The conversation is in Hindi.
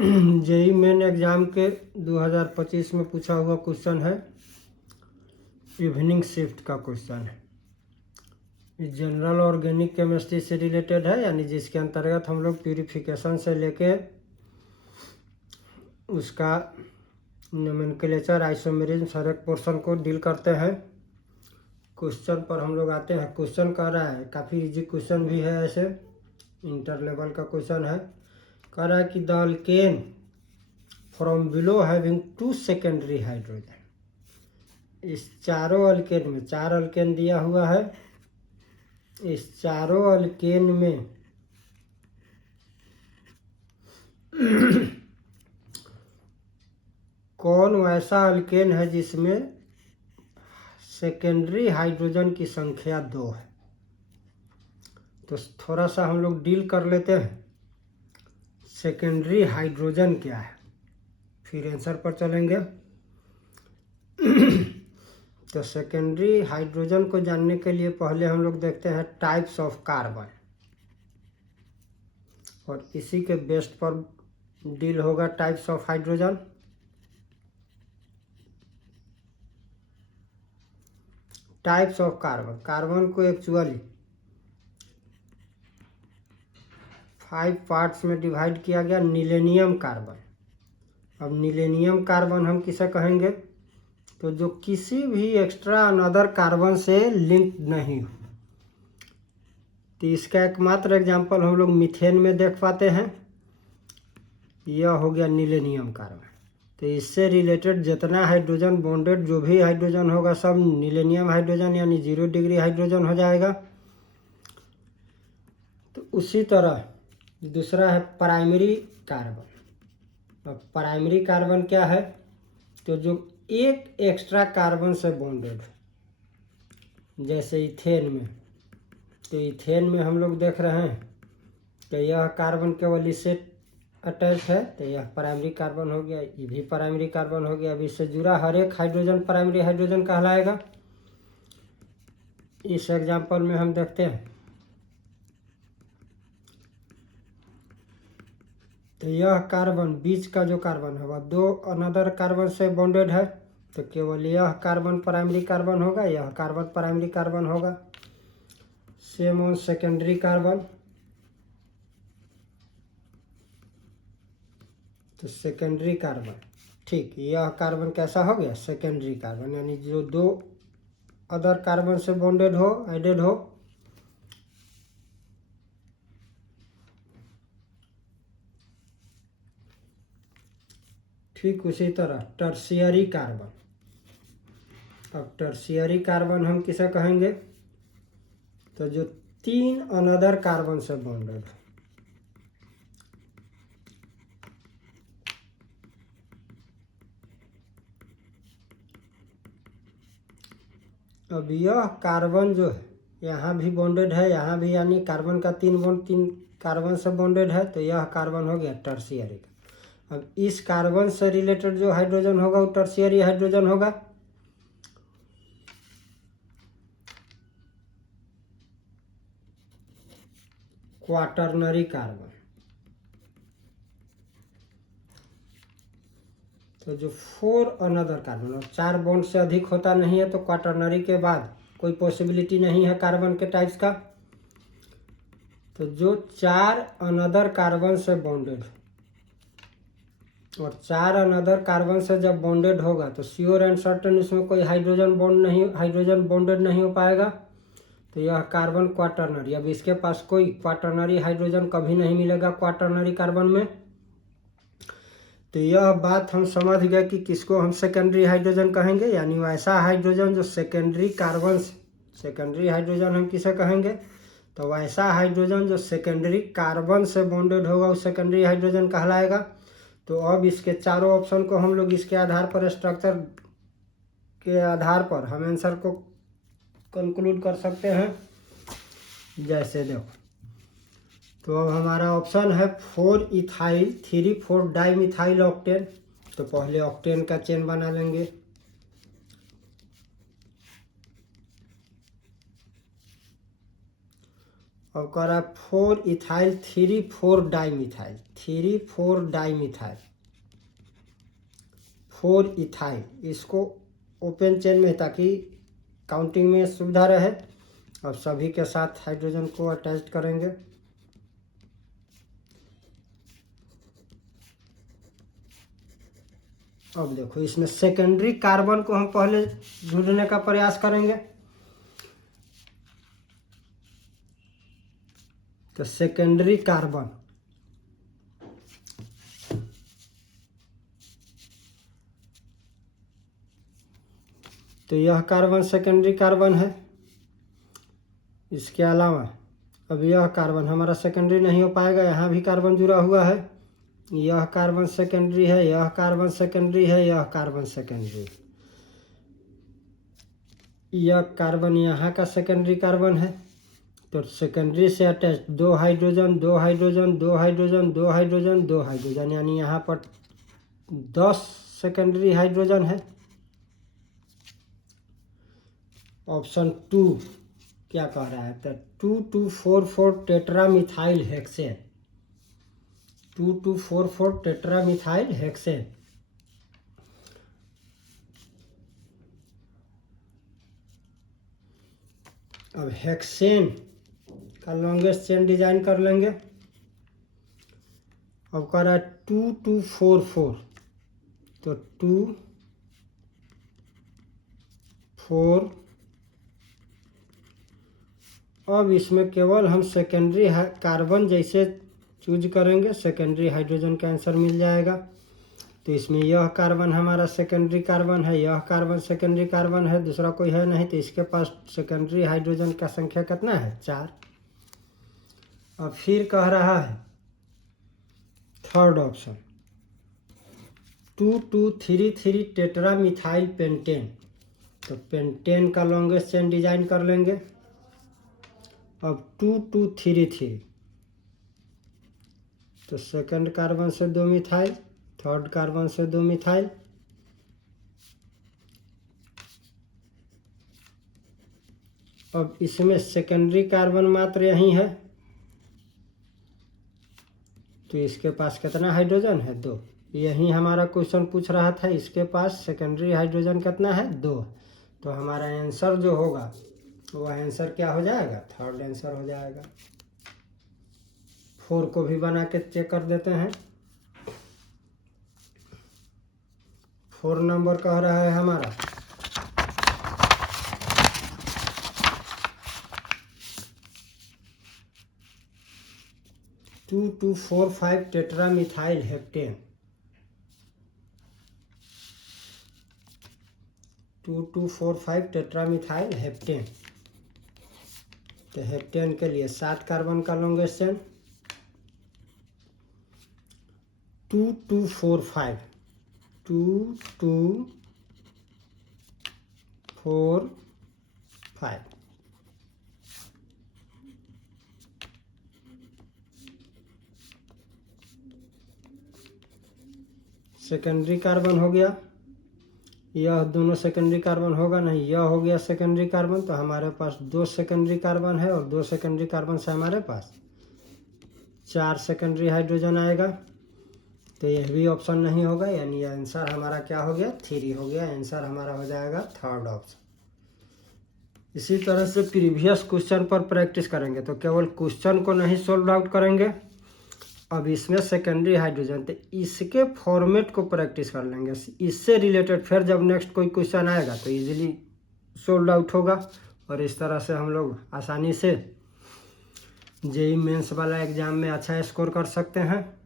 जेई मेन एग्ज़ाम के 2025 में पूछा हुआ क्वेश्चन है, इवनिंग शिफ्ट का क्वेश्चन है। ये जनरल ऑर्गेनिक केमिस्ट्री से रिलेटेड है, यानी जिसके अंतर्गत हम लोग प्यूरिफिकेशन से लेके उसका नोमेनक्लेचर, आइसोमेरिज्म, हर एक पोर्शन को डील करते हैं। क्वेश्चन पर हम लोग आते हैं। क्वेश्चन कह रहा है, काफ़ी इजी क्वेश्चन भी है, ऐसे इंटर लेवल का क्वेश्चन है। कह रहा है कि the alkane from below having 2 secondary hydrogen. इस चारों अल्केन में 4 अल्केन दिया हुआ है। इस चारों अल्केन में कौन वैसा अल्केन है जिसमें सेकेंडरी हाइड्रोजन की संख्या 2 है। तो थोड़ा सा हम लोग डील कर लेते हैं, सेकेंडरी हाइड्रोजन क्या है, फिर आंसर पर चलेंगे। तो सेकेंडरी हाइड्रोजन को जानने के लिए पहले हम लोग देखते हैं टाइप्स ऑफ कार्बन, और इसी के बेस्ट पर डील होगा types of hydrogen. Types of carbon, carbon को एक्चुअली 5 पार्ट्स में डिवाइड किया गया। नीलेनियम कार्बन, अब नीलेनियम कार्बन हम किसे कहेंगे, तो जो किसी भी एक्स्ट्रा अनदर कार्बन से लिंक नहीं हो। तो इसका एकमात्र एग्जांपल हम लोग मीथेन में देख पाते हैं, यह हो गया नीलेनियम कार्बन। तो इससे रिलेटेड जितना हाइड्रोजन बॉन्डेड जो भी हाइड्रोजन होगा सब नीलेनियम हाइड्रोजन यानी 0 डिग्री हाइड्रोजन हो जाएगा। तो उसी तरह दूसरा है प्राइमरी कार्बन। अब प्राइमरी कार्बन क्या है, तो जो एक एक्स्ट्रा कार्बन से बॉन्डेड, जैसे इथेन में। तो इथेन में हम लोग देख रहे हैं कि यह कार्बन केवल इससे अटैच है, तो यह प्राइमरी कार्बन हो गया, ये भी प्राइमरी कार्बन हो गया। अब इससे जुड़ा हर एक हाइड्रोजन प्राइमरी हाइड्रोजन कहलाएगा। इस एग्जांपल में हम देखते हैं, तो यह कार्बन बीच का जो कार्बन होगा 2 अनदर कार्बन से बॉन्डेड है, तो केवल यह कार्बन प्राइमरी कार्बन होगा, यह कार्बन प्राइमरी कार्बन होगा। सेम ऑन सेकेंडरी कार्बन, तो सेकेंडरी कार्बन, ठीक, यह कार्बन कैसा हो गया, सेकेंडरी कार्बन, यानी जो 2 अदर कार्बन से बॉन्डेड हो, एडेड हो। ठीक उसी तरह टर्शियरी कार्बन। अब टर्शियरी कार्बन हम किसे कहेंगे, तो जो 3 अनदर कार्बन से बॉन्डेड है। अब यह कार्बन जो है यहाँ भी बॉन्डेड है, यहाँ भी, यानी कार्बन का 3 कार्बन से बॉन्डेड है, तो यह कार्बन हो गया टर्शियरी का। अब इस कार्बन से रिलेटेड जो हाइड्रोजन होगा वो टर्शियरी हाइड्रोजन होगा। क्वाटरनरी कार्बन, तो जो 4 अनदर कार्बन, और 4 बॉन्ड से अधिक होता नहीं है, तो क्वाटरनरी के बाद कोई पॉसिबिलिटी नहीं है कार्बन के टाइप्स का। तो जो 4 अनदर कार्बन से बॉन्डेड, और 4 अनदर कार्बन से जब बॉन्डेड होगा तो श्योर एंड सर्टेन इसमें कोई हाइड्रोजन बॉन्डेड नहीं हो पाएगा, तो यह कार्बन क्वाटरनरी। अब इसके पास कोई क्वाटरनरी हाइड्रोजन कभी नहीं मिलेगा क्वाटरनरी कार्बन में। तो यह बात हम समझ गए कि किसको हम सेकेंडरी हाइड्रोजन कहेंगे, यानी वैसा हाइड्रोजन जो सेकेंडरी कार्बन से, सेकेंडरी हाइड्रोजन हम किसे कहेंगे, तो वैसा हाइड्रोजन जो सेकेंडरी कार्बन से बॉन्डेड होगा वो सेकेंडरी हाइड्रोजन कहलाएगा। तो अब इसके चारों ऑप्शन को हम लोग इसके आधार पर, स्ट्रक्चर के आधार पर हम आंसर को कंक्लूड कर सकते हैं। जैसे देखो, तो अब हमारा ऑप्शन है 4 इथाइल 3,4 डाइमिथाइल ऑक्टेन। तो पहले ऑक्टेन का चेन बना लेंगे। अब कह रहा है 4 इथाइल 3 4 डाईमिथाइल 3 4 डाईमिथाइल 4 इथाइल। इसको ओपन चेन में ताकि काउंटिंग में सुविधा रहे। अब सभी के साथ हाइड्रोजन को अटैच करेंगे। अब देखो इसमें सेकेंडरी कार्बन को हम पहले ढूंढने का प्रयास करेंगे। तो सेकेंडरी कार्बन, तो यह कार्बन सेकेंडरी कार्बन है। इसके अलावा अब यह कार्बन हमारा सेकेंडरी नहीं हो पाएगा, यहाँ भी कार्बन जुड़ा हुआ है। यह कार्बन सेकेंडरी है, यह कार्बन सेकेंडरी है, यह कार्बन सेकेंडरी, यह कार्बन यहाँ का सेकेंडरी कार्बन है। तो सेकेंडरी से attach 2 hydrogen 2 hydrogen 2 hydrogen 2 hydrogen 2 hydrogen, यानी यहाँ पर 10 सेकेंडरी हाइड्रोजन है। ऑप्शन 2 क्या कह रहा है? तो 2244 टेट्रामिथाइल हेक्सेन, 2244 टेट्रामिथाइल हेक्सेन। अब हेक्सेन का लॉन्गेस्ट चेन डिजाइन कर लेंगे। अब कह रहा है 2244, तो 2 4। अब इसमें केवल हम सेकेंडरी कार्बन जैसे चूज करेंगे, सेकेंडरी हाइड्रोजन का आंसर मिल जाएगा। तो इसमें यह कार्बन हमारा सेकेंडरी कार्बन है, यह कार्बन सेकेंडरी कार्बन है, दूसरा कोई है नहीं। तो इसके पास सेकेंडरी हाइड्रोजन का संख्या कितना है? 4। अब फिर कह रहा है थर्ड ऑप्शन 2233 टेट्रामिथाइल पेंटेन। तो पेंटेन का लॉन्गेस्ट चेन डिजाइन कर लेंगे। अब 2233, तो सेकंड कार्बन से 2 मिथाइल, थर्ड कार्बन से 2 मिथाइल। अब इसमें सेकेंडरी कार्बन मात्र यही है, तो इसके पास कितना हाइड्रोजन है? 2। यही हमारा क्वेश्चन पूछ रहा था, इसके पास सेकेंडरी हाइड्रोजन कितना है? 2। तो हमारा आंसर जो होगा वह आंसर क्या हो जाएगा? थर्ड आंसर हो जाएगा। 4 को भी बना के चेक कर देते हैं। 4 नंबर कह रहा है हमारा 2245 टेट्रामिथाइल हेप्टेन, 2245 टेट्रामिथाइल हेप्टेन। तो हेप्टेन के लिए 7 कार्बन का लॉन्गेस्ट चेन 2245 2245। सेकेंडरी कार्बन हो गया, यह दोनों सेकेंडरी कार्बन होगा नहीं, यह हो गया सेकेंडरी कार्बन। तो हमारे पास 2 सेकेंडरी कार्बन है और 2 सेकेंडरी कार्बन से हमारे पास 4 सेकेंडरी हाइड्रोजन आएगा। तो यह भी ऑप्शन नहीं होगा, यानी आंसर हमारा क्या हो गया? 3 हो गया। आंसर हमारा हो जाएगा थर्ड ऑप्शन। इसी तरह से प्रीवियस क्वेश्चन पर प्रैक्टिस करेंगे, तो केवल क्वेश्चन को नहीं सोल्व आउट करेंगे। अब इसमें सेकेंडरी हाइड्रोजन, तो इसके फॉर्मेट को प्रैक्टिस कर लेंगे। इससे रिलेटेड फिर जब नेक्स्ट कोई क्वेश्चन आएगा तो इजीली सोल्व आउट होगा, और इस तरह से हम लोग आसानी से जेईई मेंस वाला एग्ज़ाम में अच्छा स्कोर कर सकते हैं।